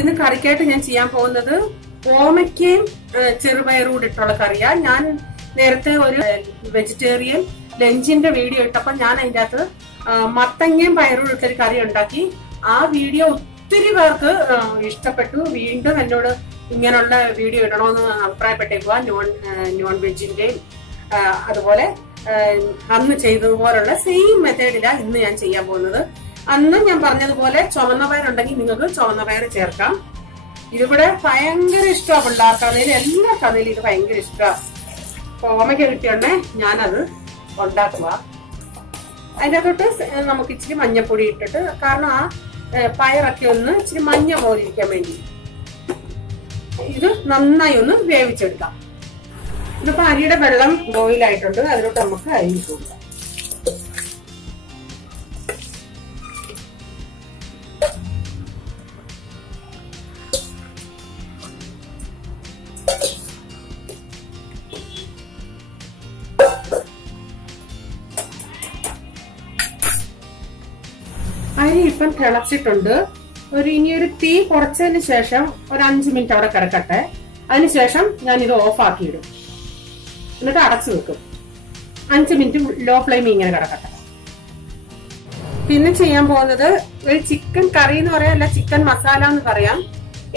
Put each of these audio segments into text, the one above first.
ഇന്ന് കറിക്കായിട്ട് ഞാൻ ചെയ്യാൻ പോകുന്നത് ഓമയ്ക്കയും ചെറുപയറും കൂടി ഇട്ടുള്ള കറിയാ. ഞാൻ നേരത്തെ ഒരു വെജിറ്റേറിയൻ ലഞ്ചിന്റെ വീഡിയോ ഇട്ടപ്പോൾ ഞാൻ അതിൻ്റെ അകത്ത് മത്തങ്ങയും പയറും ഇട്ടൊരു കറി ഉണ്ടാക്കി. ആ വീഡിയോ ഒത്തിരി പേർക്ക് ഇഷ്ടപ്പെട്ടു. വീണ്ടും എന്നോട് ഇങ്ങനെയുള്ള വീഡിയോ ഇടണമെന്ന് അഭിപ്രായപ്പെട്ടേക്കുക. നോൺ വെജിന്റെയും അതുപോലെ അന്ന് ചെയ്തതുപോലുള്ള സെയിം മെത്തേഡിലാണ് ഇന്ന് ഞാൻ ചെയ്യാൻ പോകുന്നത്. അന്ന് ഞാൻ പറഞ്ഞതുപോലെ ചുവന്ന പയറുണ്ടെങ്കിൽ നിങ്ങൾക്ക് ചുവന്ന പയർ ചേർക്കാം. ഇതിവിടെ ഭയങ്കര ഇഷ്ടമാണ് പിള്ളേർക്കാണെങ്കിലും എല്ലാ കറിയിലും ഇത് ഭയങ്കര ഇഷ്ടമാണ്. ഓമയ്ക്ക് കിട്ടിയോണ്ടേ ഞാനത് ഉണ്ടാക്കുക. അതിൻ്റെ തൊട്ട് നമുക്ക് ഇച്ചിരി മഞ്ഞപ്പൊടി ഇട്ടിട്ട്, കാരണം ആ പയറൊക്കെ ഒന്ന് ഇച്ചിരി മഞ്ഞ പോലെ ഇരിക്കാൻ വേണ്ടി ഇത് നന്നായി ഒന്ന് വേവിച്ചെടുക്കാം. ഇതിപ്പോ അരിയുടെ വെള്ളം ബോയിലായിട്ടുണ്ട്. അതിലോട്ട് നമുക്ക് അരി കൊടുക്കാം. അരി ഇപ്പം തിളച്ചിട്ടുണ്ട്. ഇനിയൊരു തീ കുറച്ചതിന് ശേഷം ഒരു 5 മിനിറ്റ് അവിടെ കിടക്കട്ടെ. അതിനുശേഷം ഞാൻ ഇത് ഓഫ് ആക്കിയിടും. എന്നിട്ട് അടച്ചു വെക്കും. 5 മിനിറ്റ് ലോ ഫ്ലെയിമിൽ ഇങ്ങനെ കിടക്കട്ടെ. പിന്നെ ചെയ്യാൻ പോകുന്നത് ഒരു ചിക്കൻ കറി എന്ന് പറയാം, അല്ല ചിക്കൻ മസാല എന്ന് പറയാം.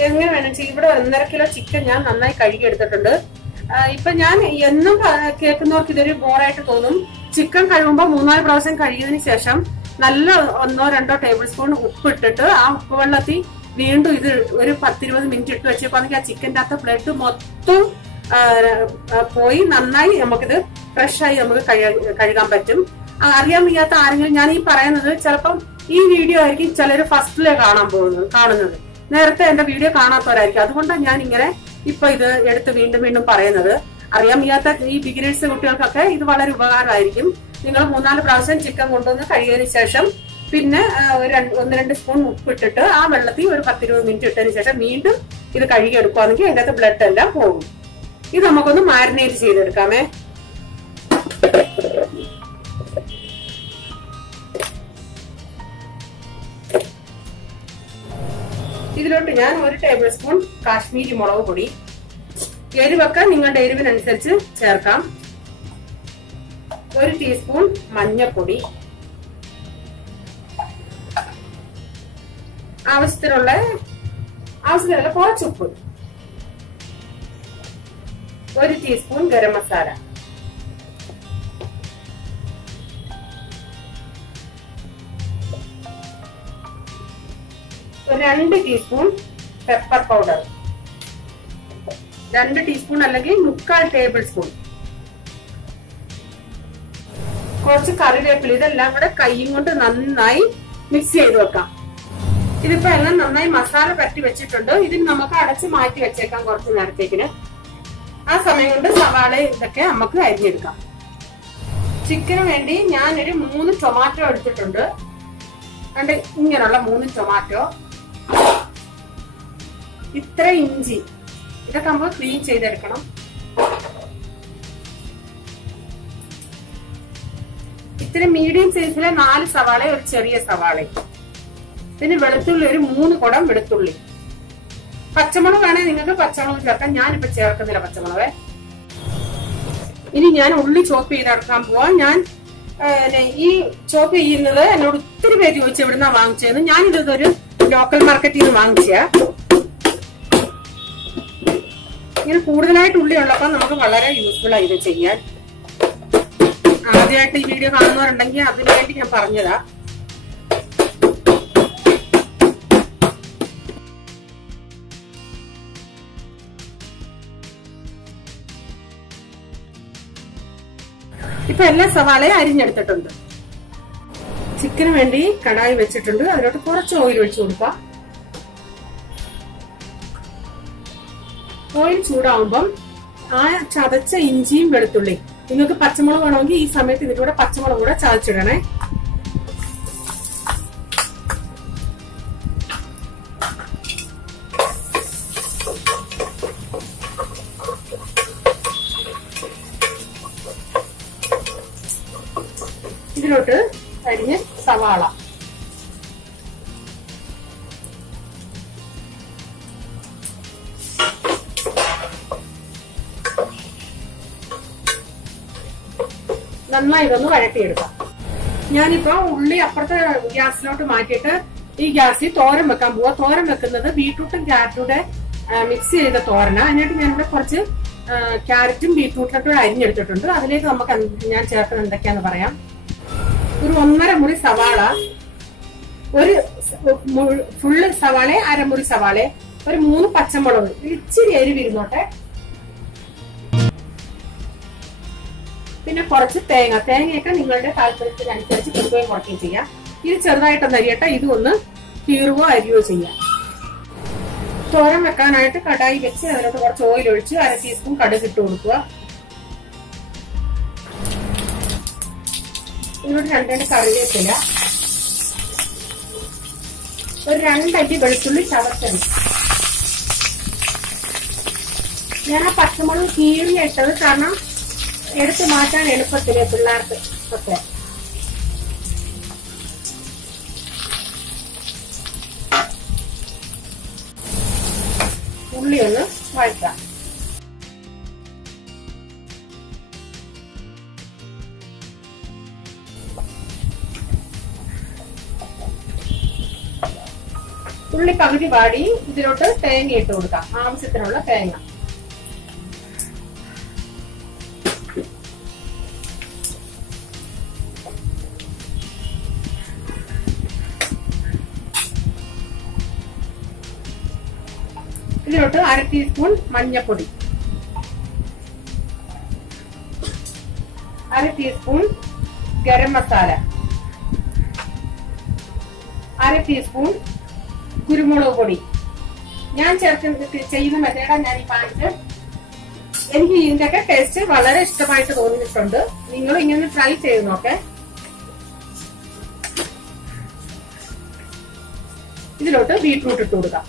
എങ്ങനെ വേണം ചെയ്യാം. ഇവിടെ 1.5 കിലോ ചിക്കൻ ഞാൻ നന്നായി കഴുകി എടുത്തിട്ടുണ്ട്. ഇപ്പൊ ഞാൻ എന്നും കേൾക്കുന്നവർക്ക് ഇതൊരു ബോറായിട്ട് തോന്നും. ചിക്കൻ കഴുകുമ്പോൾ 3-4 പ്രാവശ്യം കഴുകിയതിനു ശേഷം നല്ല 1-2 ടേബിൾ സ്പൂൺ ഉപ്പ് ഇട്ടിട്ട് ആ ഉപ്പ് വെള്ളത്തിൽ വീണ്ടും ഇത് ഒരു 10-20 മിനിറ്റ് ഇട്ട് വെച്ചേക്കാണെങ്കിൽ ആ ചിക്കൻ്റെ അകത്ത് ബ്ലഡ് മൊത്തം പോയി നന്നായി നമുക്കിത് ഫ്രഷായി നമുക്ക് കഴുകാൻ പറ്റും. അറിയാൻ വയ്യാത്ത ആരെങ്കിലും, ഞാൻ ഈ പറയുന്നത് ചിലപ്പം ഈ വീഡിയോ ആയിരിക്കും ചിലർ ഫസ്റ്റിലെ കാണുന്നത്. നേരത്തെ എന്റെ വീഡിയോ കാണാത്തവരായിരിക്കും. അതുകൊണ്ടാണ് ഞാൻ ഇങ്ങനെ ഇപ്പൊ ഇത് എടുത്ത് വീണ്ടും വീണ്ടും പറയുന്നത്. അറിയാൻ വയ്യാത്ത ഈ ബിഗിനേഴ്സ് കുട്ടികൾക്കൊക്കെ ഇത് വളരെ ഉപകാരമായിരിക്കും. നിങ്ങൾ 3-4 പ്രാവശ്യം ചിക്കൻ കൊണ്ടുവന്ന് കഴുകിയതിനു ശേഷം പിന്നെ 1-2 സ്പൂൺ ഉപ്പിട്ടിട്ട് ആ വെള്ളത്തിൽ ഒരു 10-20 മിനിറ്റ് ഇട്ടതിന് ശേഷം വീണ്ടും ഇത് കഴുകി എടുക്കുകയാണെങ്കിൽ അതിനകത്ത് ബ്ലഡ് എല്ലാം പോകും. ഇത് നമുക്കൊന്ന് മാരിനേറ്റ് ചെയ്തെടുക്കാമേ. ഇതിലോട്ട് ഞാൻ 1 ടേബിൾ സ്പൂൺ കാശ്മീരി മുളക് പൊടി, എരിവൊക്കെ നിങ്ങളുടെ എരിവിനനുസരിച്ച് ചേർക്കാം. 1 ടീസ്പൂൺ മഞ്ഞൾപ്പൊടി, ആവശ്യത്തിനുള്ള കുറച്ചുപ്പ്, 1 ടീസ്പൂൺ ഗരം മസാല, ഒരു 2 ടീസ്പൂൺ പെപ്പർ പൗഡർ, 2 ടീസ്പൂൺ അല്ലെങ്കിൽ 3/4 ടേബിൾ സ്പൂൺ, കുറച്ച് കറിവേപ്പില. ഇതെല്ലാം കൂടെ കൈയും കൊണ്ട് നന്നായി മിക്സ് ചെയ്ത് വെക്കാം. ഇതിപ്പോ എല്ലാം നന്നായി മസാല പറ്റി വെച്ചിട്ടുണ്ട്. ഇതിന് നമുക്ക് അടച്ച് മാറ്റി വെച്ചേക്കാം കുറച്ച് നേരത്തേക്കിന്. ആ സമയം കൊണ്ട് സവാള ഇതൊക്കെ നമുക്ക് അരിഞ്ഞെടുക്കാം. ചിക്കന് വേണ്ടി ഞാനൊരു 3 ടൊമാറ്റോ എടുത്തിട്ടുണ്ട്. കണ്ട് ഇങ്ങനെയുള്ള 3 ടൊമാറ്റോ, ഇത്ര ഇഞ്ചി, ഇതൊക്കെ നമുക്ക് ക്ലീൻ ചെയ്തെടുക്കണം. ഇത്തിരി മീഡിയം സൈസിലെ 4 സവാള, ഒരു ചെറിയ സവാള, പിന്നെ വെളുത്തുള്ളി ഒരു 3 കുടം വെളുത്തുള്ളി. പച്ചമുളക് വേണേൽ നിങ്ങൾക്ക് പച്ചമുളക് ചേർക്കാം. ഞാനിപ്പോ ചേർക്കുന്നില്ല പച്ചമുളക്. ഇനി ഞാൻ ഉള്ളി ചോപ്പ് ചെയ്തെടുക്കാൻ പോവാം. ഞാൻ ഈ ചോപ്പ് ചെയ്യുന്നത് എന്നോട് ഒത്തിരി പേര് ചോദിച്ചു എവിടുന്നാ വാങ്ങിച്ചതെന്ന്. ഞാനിതൊരു ലോക്കൽ മാർക്കറ്റിൽ നിന്ന് വാങ്ങിച്ച. ഇങ്ങനെ കൂടുതലായിട്ട് ഉള്ളി ഉള്ളപ്പോൾ നമുക്ക് വളരെ യൂസ്ഫുൾ ആയി ഇത് ചെയ്യാൻ. ആദ്യമായിട്ട് ഈ വീഡിയോ കാണുന്നവരുണ്ടെങ്കിൽ അതിനു വേണ്ടി ഞാൻ പറഞ്ഞതാ. ഇപ്പൊ എല്ലാ സവാളയും അരിഞ്ഞെടുത്തിട്ടുണ്ട്. ചിക്കന് വേണ്ടി കടായി വെച്ചിട്ടുണ്ട്. അതിലോട്ട് കുറച്ച് ഓയിൽ ഒഴിച്ചു കൊടുക്കാം. ഓയിൽ ചൂടാവുമ്പം ആ ചതച്ച ഇഞ്ചിയും വെളുത്തുള്ളി, നിങ്ങൾക്ക് പച്ചമുളക് വേണമെങ്കിൽ ഈ സമയത്ത് ഇതിന്റെ കൂടെ പച്ചമുളക് കൂടെ ചതച്ചിടണേ. ഇതിലോട്ട് അരിഞ്ഞ് സവാള, നന്നായി ഇതൊന്ന് വഴട്ടിയെടുക്കാം. ഞാനിപ്പോ ഉള്ളി അപ്പുറത്തെ ഗ്യാസിലോട്ട് മാറ്റിയിട്ട് ഈ ഗ്യാസിൽ തോരൻ വെക്കാൻ പോവാ. തോരൻ വെക്കുന്നത് ബീട്രൂട്ടും ക്യാരറ്റൂടെ മിക്സ് ചെയ്ത തോരന. എന്നിട്ട് ഞാനിവിടെ കുറച്ച് ക്യാരറ്റും ബീട്രൂട്ടും കൂടെ അരിഞ്ഞെടുത്തിട്ടുണ്ട്. അതിലേക്ക് നമുക്ക് ഞാൻ ചേർക്കുന്നത് എന്തൊക്കെയാന്ന് പറയാം. ഒരു 1.5 മുറി സവാള, ഒരു ഫുള്ള് സവാള, അരമുറി സവാള, ഒരു 3 പച്ചമുളക്, ഇച്ചിരി എരിവിരുന്നോട്ടെ. പിന്നെ കുറച്ച് തേങ്ങ. തേങ്ങയൊക്കെ നിങ്ങളുടെ താല്പര്യത്തിനനുസരിച്ച് കൂടുകയും കുറയ്ക്കുകയും ചെയ്യാം. ഇത് ചെറുതായിട്ടൊന്ന് അരിയട്ടെ. ഇത് ഒന്ന് കീറുകയോ അരിയോ ചെയ്യാം. തോരൻ വെക്കാനായിട്ട് കടായി വെച്ച് അതിനകത്ത് കുറച്ച് ഓയിൽ ഒഴിച്ച് 1/2 ടീസ്പൂൺ കടുക് ഇട്ട് കൊടുക്കുക. ഇതിനോട് 2 കറിവേപ്പില, ഒരു 2 അല്ലി വെളുത്തുള്ളി ചതച്ചത്. ഞാൻ ആ പച്ചമുളക് കീറിയിട്ടത് കാരണം എടുത്ത് മാറ്റാൻ എളുപ്പത്തില് പിള്ളേർക്ക് ഒക്കെ. ഉള്ളി ഒന്ന് വഴറ്റാം. ഉള്ളി പകുതി വാടി ഇതിലോട്ട് തേങ്ങ ഇട്ട് കൊടുക്കാം. ആവശ്യത്തിനുള്ള തേങ്ങ. ഇതിലോട്ട് 1/2 ടീസ്പൂൺ മഞ്ഞൾപ്പൊടി, 1/2 ടീസ്പൂൺ ഗരം മസാല, 1/2 ടീസ്പൂൺ കുരുമുളക് പൊടി. ഞാൻ ചെയ്യുന്ന മെത്തേഡാണ് ഞാൻ ഈ കാണിച്ച്. എനിക്ക് ഇതിന്റെയൊക്കെ ടേസ്റ്റ് വളരെ ഇഷ്ടമായിട്ട് തോന്നിയിട്ടുണ്ട്. നിങ്ങൾ ഇങ്ങനെ ട്രൈ ചെയ്ത് നോക്കെ. ഇതിലോട്ട് ബീട്രൂട്ട് ഇട്ട് കൊടുക്കാം.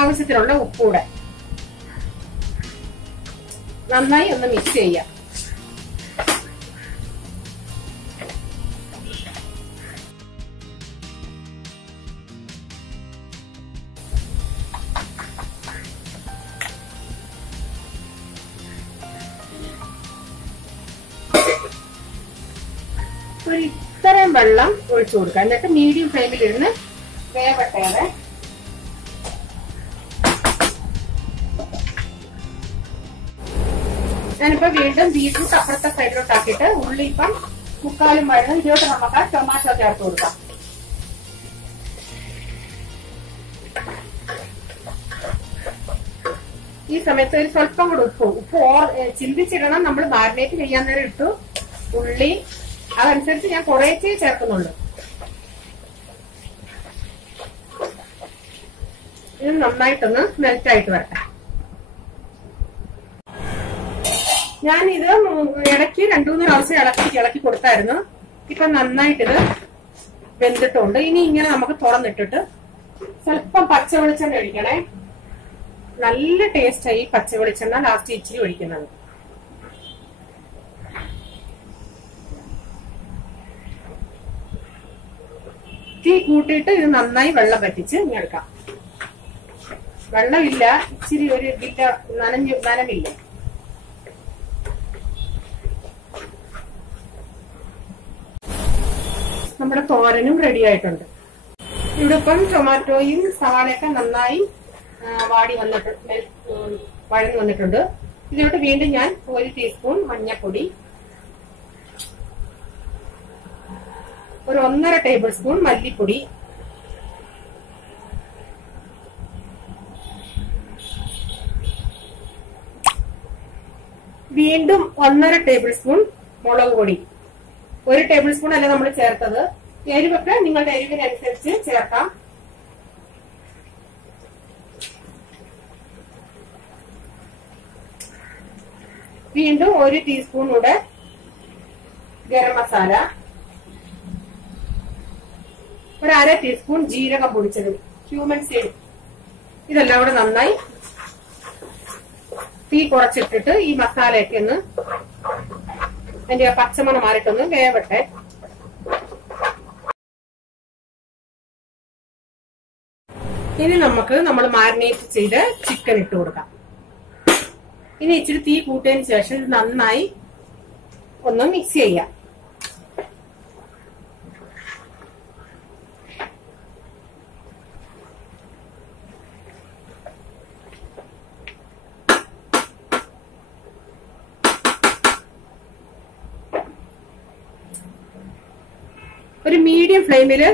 ആവശ്യത്തിനുള്ള ഉപ്പൂടെ നന്നായി ഒന്ന് മിക്സ് ചെയ്യാം. ഒരു ഇത്രയും വെള്ളം ഒഴിച്ചു കൊടുക്കാം. എന്നിട്ട് മീഡിയം ഫ്ലെയിമിൽ ഇരുന്ന് വേവട്ടേറെ. ഞാനിപ്പോ വീണ്ടും ബീട്രൂട്ട് അപ്പുറത്തെ സൈഡിലോട്ട് ആക്കിയിട്ട് ഉള്ളി ഇപ്പം 3/4 വഴന്ന് ഇതിലോട്ട് നമുക്ക് ടൊമാറ്റോ ചേർത്ത് കൊടുക്കാം. ഈ സമയത്ത് ഒരു സ്വല്പം കൂടെ ഉപ്പ് ചിന്തിച്ചിടണം. നമ്മൾ മാരിനേറ്റ് ചെയ്യാൻ നേരം ഇട്ടു ഉള്ളി, അതനുസരിച്ച് ഞാൻ കുറേച്ചേ ചേർക്കുന്നുള്ളൂ. ഇത് നന്നായിട്ടൊന്ന് മെൽറ്റായിട്ട് വരട്ടെ. ഞാനിത് ഇടയ്ക്ക് 2-3 പ്രാവശ്യം ഇളക്കി കൊടുത്തായിരുന്നു. ഇപ്പൊ നന്നായിട്ടിത് വെന്തിട്ടുണ്ട്. ഇനി ഇങ്ങനെ നമുക്ക് തുറന്നിട്ടിട്ട് സ്വല്പം പച്ച വെളിച്ചെണ്ണ ഒഴിക്കണേ. നല്ല ടേസ്റ്റായി ഈ പച്ച വെളിച്ചെണ്ണ ലാസ്റ്റ് ഇച്ചിരി ഒഴിക്കുന്നത്. തീ കൂട്ടിയിട്ട് ഇത് നന്നായി വെള്ളം വറ്റിച്ച് എടുക്കാം. വെള്ളമില്ല, ഇച്ചിരി ഒരു നനവില്ല. നമ്മുടെ തോരനും റെഡി ആയിട്ടുണ്ട്. ഇവിടെ ഇപ്പം ടൊമാറ്റോയും സവാളയൊക്കെ നന്നായി വഴന്നു വന്നിട്ടുണ്ട്. ഇതിലോട്ട് വീണ്ടും ഞാൻ 1 ടീസ്പൂൺ മഞ്ഞൾപ്പൊടി, ഒരു 1.5 ടേബിൾ സ്പൂൺ മല്ലിപ്പൊടി, വീണ്ടും 1.5 ടേബിൾ സ്പൂൺ മുളക് പൊടി. 1 ടേബിൾ സ്പൂൺ അല്ല നമ്മൾ ചേർത്തത്. എരിവൊക്കെ നിങ്ങളുടെ എരിവിനനുസരിച്ച് ചേർക്കാം. വീണ്ടും 1 ടീസ്പൂൺ കൂടെ ഗരം മസാല, ഒരു 1/2 ടീസ്പൂൺ ജീരകം പൊടിച്ചത്, ക്യൂമൻ സീഡ്. ഇതെല്ലാം കൂടെ നന്നായി തീ കുറച്ചിട്ടിട്ട് ഈ മസാലയൊക്കെ ഒന്ന് അതിന്റെ പച്ചമണം മാറിയിട്ടൊന്ന് വേവട്ടെ. ഇനി നമുക്ക് നമ്മൾ മാരിനേറ്റ് ചെയ്ത് ചിക്കൻ ഇട്ട് കൊടുക്കാം. ഇനി ഇച്ചിരി തീ കൂട്ടിയതിന് ശേഷം ഇത് നന്നായി ഒന്ന് മിക്സ് ചെയ്യാം. ഒരു മീഡിയം ഫ്ലെയിമില്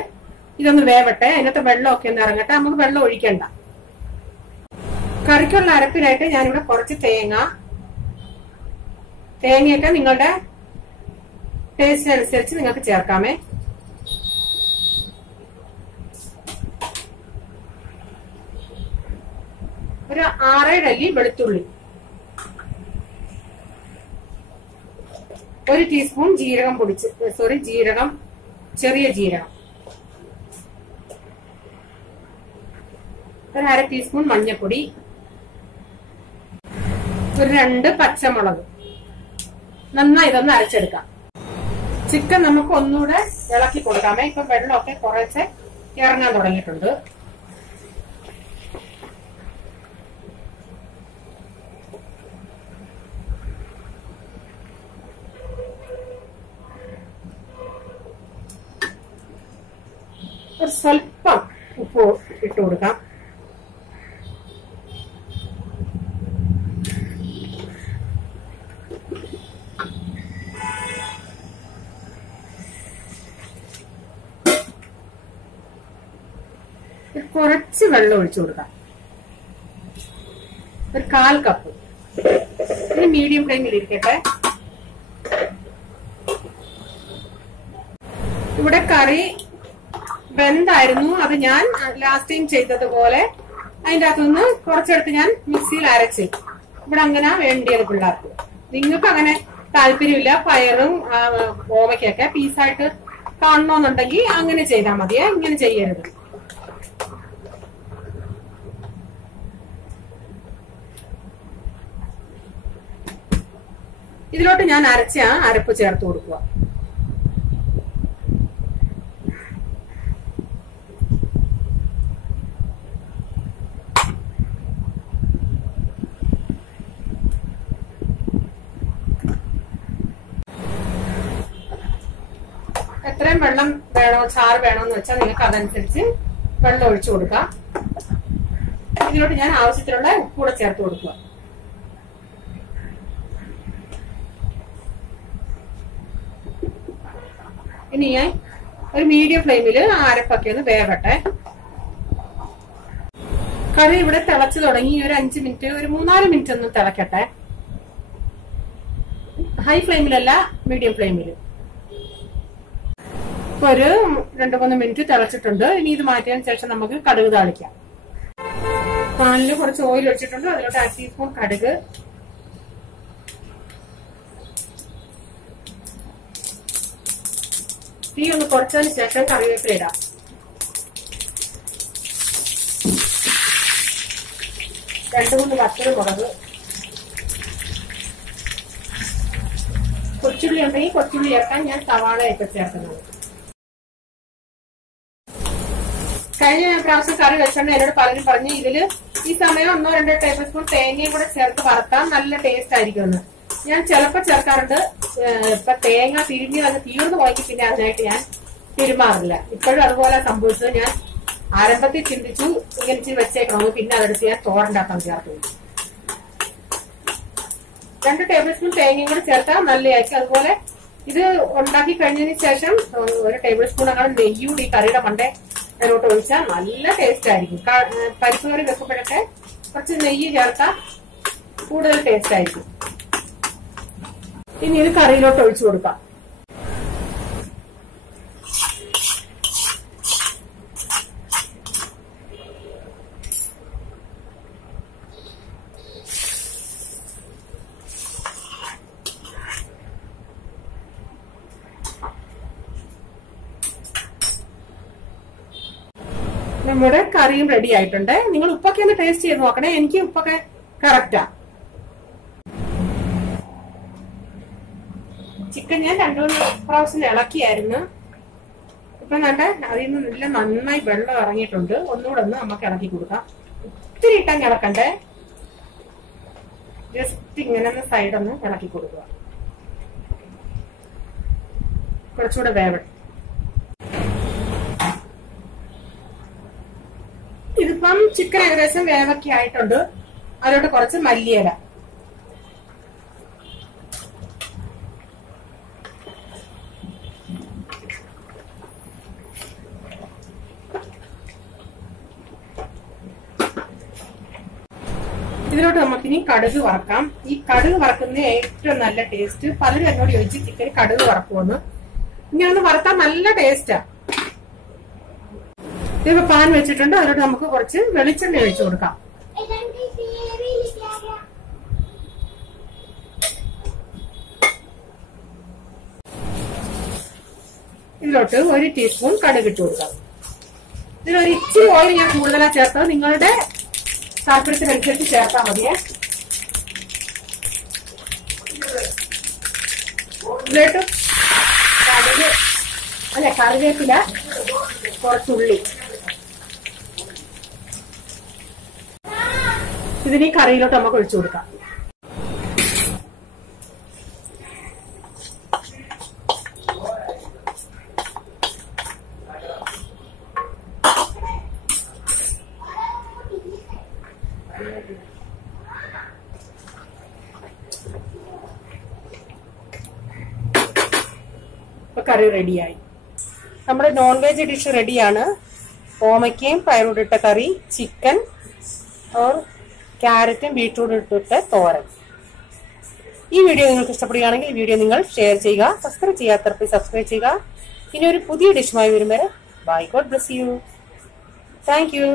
ഇതൊന്ന് വേവട്ടെ, അതിനകത്ത് വെള്ളമൊക്കെ ഒന്ന് ഇറങ്ങട്ടെ. നമുക്ക് വെള്ളം ഒഴിക്കണ്ട. കറിക്കുള്ള അരപ്പിനായിട്ട് ഞാനിവിടെ കുറച്ച് തേങ്ങയൊക്കെ നിങ്ങളുടെ ടേസ്റ്റ് അനുസരിച്ച് നിങ്ങൾക്ക് ചേർക്കാമേ. ഒരു 6-7 അല്ലി വെളുത്തുള്ളി, 1 ടീസ്പൂൺ ചെറിയ ജീരകം, 1/2 ടീസ്പൂൺ മഞ്ഞൾപ്പൊടി, ഒരു 2 പച്ചമുളക്. നന്നായി ഇതൊന്ന് അരച്ചെടുക്കാം. ചിക്കൻ നമുക്ക് ഒന്നുകൂടെ ഇളക്കി കൊടുക്കാമേ. ഇപ്പൊ വെള്ളമൊക്കെ കുറച്ച് ഇറങ്ങാൻ തുടങ്ങിയിട്ടുണ്ട്. ഒരു സ്വല്പം ഉപ്പ് ഇട്ട് കൊടുക്കാം. കുറച്ച് വെള്ളം ഒഴിച്ചു കൊടുക്കാം, ഒരു 1/4 കപ്പ്. ഇനി മീഡിയം ഫ്ലെയിമിൽ ഇരിക്കട്ടെ. ഇവിടെ കറി വെന്തായിരുന്നു. അത് ഞാൻ ലാസ്റ്റ് ടൈം ചെയ്തതുപോലെ അതിൻ്റെ അകത്തുനിന്ന് കുറച്ചെടുത്ത് ഞാൻ മിക്സിയിൽ അരച്ച്. ഇവിടെ അങ്ങനെ വേണ്ടിയത് പിള്ളേർക്ക്. നിങ്ങൾക്ക് അങ്ങനെ താല്പര്യമില്ല, പയറും ഓമയ്ക്കൊക്കെ പീസായിട്ട് കാണണമെന്നുണ്ടെങ്കിൽ അങ്ങനെ ചെയ്താൽ മതിയെ, ഇങ്ങനെ ചെയ്യരുത്. ഇതിലോട്ട് ഞാൻ അരച്ച അരപ്പ് ചേർത്ത് കൊടുക്കുക. എത്രയും വെള്ളം വേണോ, ചാറ് വേണോന്ന് വെച്ചാൽ നിങ്ങൾക്ക് അതനുസരിച്ച് വെള്ളം ഒഴിച്ചു കൊടുക്കാം. ഇതിലോട്ട് ഞാൻ ആവശ്യത്തിനുള്ള ഉപ്പ് കൂടെ ചേർത്ത് കൊടുക്കുക. ഇനി ഞാൻ ഒരു മീഡിയം ഫ്ലെയിമില് അരപ്പൊക്കെ ഒന്ന് വേവട്ടെ. കറി ഇവിടെ തിളച്ചു തുടങ്ങി. ഒരു 5 മിനിറ്റ്, ഒരു 3-4 മിനിറ്റ് ഒന്ന് തിളക്കട്ടെ. ഹൈ ഫ്ലെയിമിലല്ല, മീഡിയം ഫ്ലെയിമില്. ഇപ്പൊ ഒരു 2-3 മിനിറ്റ് തിളച്ചിട്ടുണ്ട്. ഇനി ഇത് മാറ്റിയതിനു ശേഷം നമുക്ക് കടുക് താളിക്കാം. പാനില് കുറച്ച് ഓയിൽ ഒഴിച്ചിട്ടുണ്ട്. അതിലോട്ട് 1 ടീസ്പൂൺ കടുക്, തീ ഒന്ന് കുറച്ചതിന് ശേഷം കറിവേപ്പില ഇടാം. രണ്ട് മൂന്ന് വറ്റൽമുളക്, കൊച്ചുള്ളി ഉണ്ടെങ്കിൽ കൊച്ചുള്ളി ചേർക്കാൻ ഞാൻ സവാളയൊക്കെ ചേർക്കുന്നത്. കഴിഞ്ഞ പ്രാവശ്യം കറി വെച്ചോണ്ട് എന്നോട് പലരും പറഞ്ഞു ഇതില് ഈ സമയം 1-2 ടേബിൾ സ്പൂൺ തേങ്ങയും കൂടെ ചേർത്ത് വറുത്താൽ നല്ല ടേസ്റ്റ് ആയിരിക്കുമെന്ന്. ഞാൻ ചിലപ്പോൾ ചേർക്കാറുണ്ട്. ഇപ്പൊ തേങ്ങ തിരിഞ്ഞ് വന്ന് തീർന്നു പോയി പിന്നെ അതിനായിട്ട് ഞാൻ തിരുമാറില്ല. ഇപ്പോഴും അതുപോലെ സംഭവിച്ചത്. ഞാൻ ആരംഭത്തിൽ ചിന്തിച്ചു ഇങ്ങനെ ഇച്ചിരി വെച്ചേക്കണമെന്ന്, പിന്നെ അതെടുത്ത് ഞാൻ തോരണ്ടാക്കാൻ ചേർത്തു. 2 ടേബിൾ സ്പൂൺ തേങ്ങയും കൂടെ ചേർത്താൽ നല്ലതായിരിക്കും. അതുപോലെ ഇത് ഉണ്ടാക്കി കഴിഞ്ഞതിന് ശേഷം 1 ടേബിൾ സ്പൂൺ അങ്ങനെ നെയ്യൂടി ഈ കറിയുടെ മണ്ടേ അതിലോട്ട് ഒഴിച്ചാൽ നല്ല ടേസ്റ്റ് ആയിരിക്കും. പരിപ്പ് കറി വെക്കുമ്പോഴൊക്കെ കുറച്ച് നെയ്യ് ചേർത്താൽ കൂടുതൽ ടേസ്റ്റ് ആയിരിക്കും. ഇനി ഇത് കറിയിലോട്ട് ഒഴിച്ചു കൊടുക്കാം. നമ്മുടെ കറിയും റെഡി ആയിട്ടുണ്ട്. നിങ്ങൾ ഉപ്പൊക്കെ ഒന്ന് ടേസ്റ്റ് ചെയ്ത് നോക്കണേ. എനിക്ക് ഉപ്പൊക്കെ കറക്റ്റാ. ചിക്കൻ ഞാൻ 2-3 പ്രാവശ്യം ഇളക്കിയായിരുന്നു. ഇപ്പൊ നല്ല അതിൽ നിന്ന് നന്നായി വെള്ളം ഇറങ്ങിയിട്ടുണ്ട്. ഒന്നുകൂടെ ഒന്ന് നമുക്ക് ഇളക്കി കൊടുക്കാം. ഒത്തിരി ഇട്ടങ്ങ് ഇളക്കണ്ടേ. ജസ്റ്റ് ഇങ്ങനെ സൈഡൊന്ന് ഇളക്കി കൊടുക്കുക. കുറച്ചുകൂടെ വേവട്ടെ. ഇതിപ്പം ചിക്കൻ ഏകദേശം വേവൊക്കെ ആയിട്ടുണ്ട്. അതിലോട്ട് കുറച്ച് മല്ലിയില, ഇതിലോട്ട് നമുക്കിനി കടുക് വറക്കാം. ഈ കടുക് വറക്കുന്ന ഏറ്റവും നല്ല ടേസ്റ്റ്. പലരും എന്നോട് ചോദിച്ചു ചിക്കൻ കടുക് വറക്കുമെന്ന്. ഇനി ഒന്ന് വറുത്താൽ നല്ല ടേസ്റ്റാ. ഇപ്പൊ പാൻ വെച്ചിട്ടുണ്ട്. അതിലോട്ട് നമുക്ക് കുറച്ച് വെളിച്ചെണ്ണ ഒഴിച്ചു കൊടുക്കാം. ഇതിലോട്ട് 1 ടീസ്പൂൺ കടുക് ഇട്ട് കൊടുക്കാം. ഇതിലൊരു ഇച്ചിരി ഓയിൽ ഞാൻ കൂടുതലാ ചേർത്തത്. നിങ്ങളുടെ താല്പര്യത്തിനനുസരിച്ച് ചേർത്താൽ മതിയേ. ഇതിലോട്ട് കറിവേപ്പില, കുറച്ചുള്ളി. ഇതിന് കറിയിലോട്ട് നമുക്ക് ഒഴിച്ചു കൊടുക്കാം. കറി റെഡിയായി. നമ്മുടെ നോൺ വെജ് ഡിഷ് റെഡിയാണ്. ഓമയ്ക്കയും പയറൂടെ ഇട്ട കറി, ചിക്കൻ ഓർ ക്യാരറ്റും ബീട്രൂട്ടും ഇട്ടിട്ട് തോരൻ. ഈ വീഡിയോ നിങ്ങൾക്ക് ഇഷ്ടപ്പെടുകയാണെങ്കിൽ ഈ വീഡിയോ നിങ്ങൾ ഷെയർ ചെയ്യുക. സബ്സ്ക്രൈബ് ചെയ്യാത്തവർക്ക് സബ്സ്ക്രൈബ് ചെയ്യുക. ഇനി ഒരു പുതിയ ഡിഷുമായി വരും വരെ bye. God bless you. Thank U.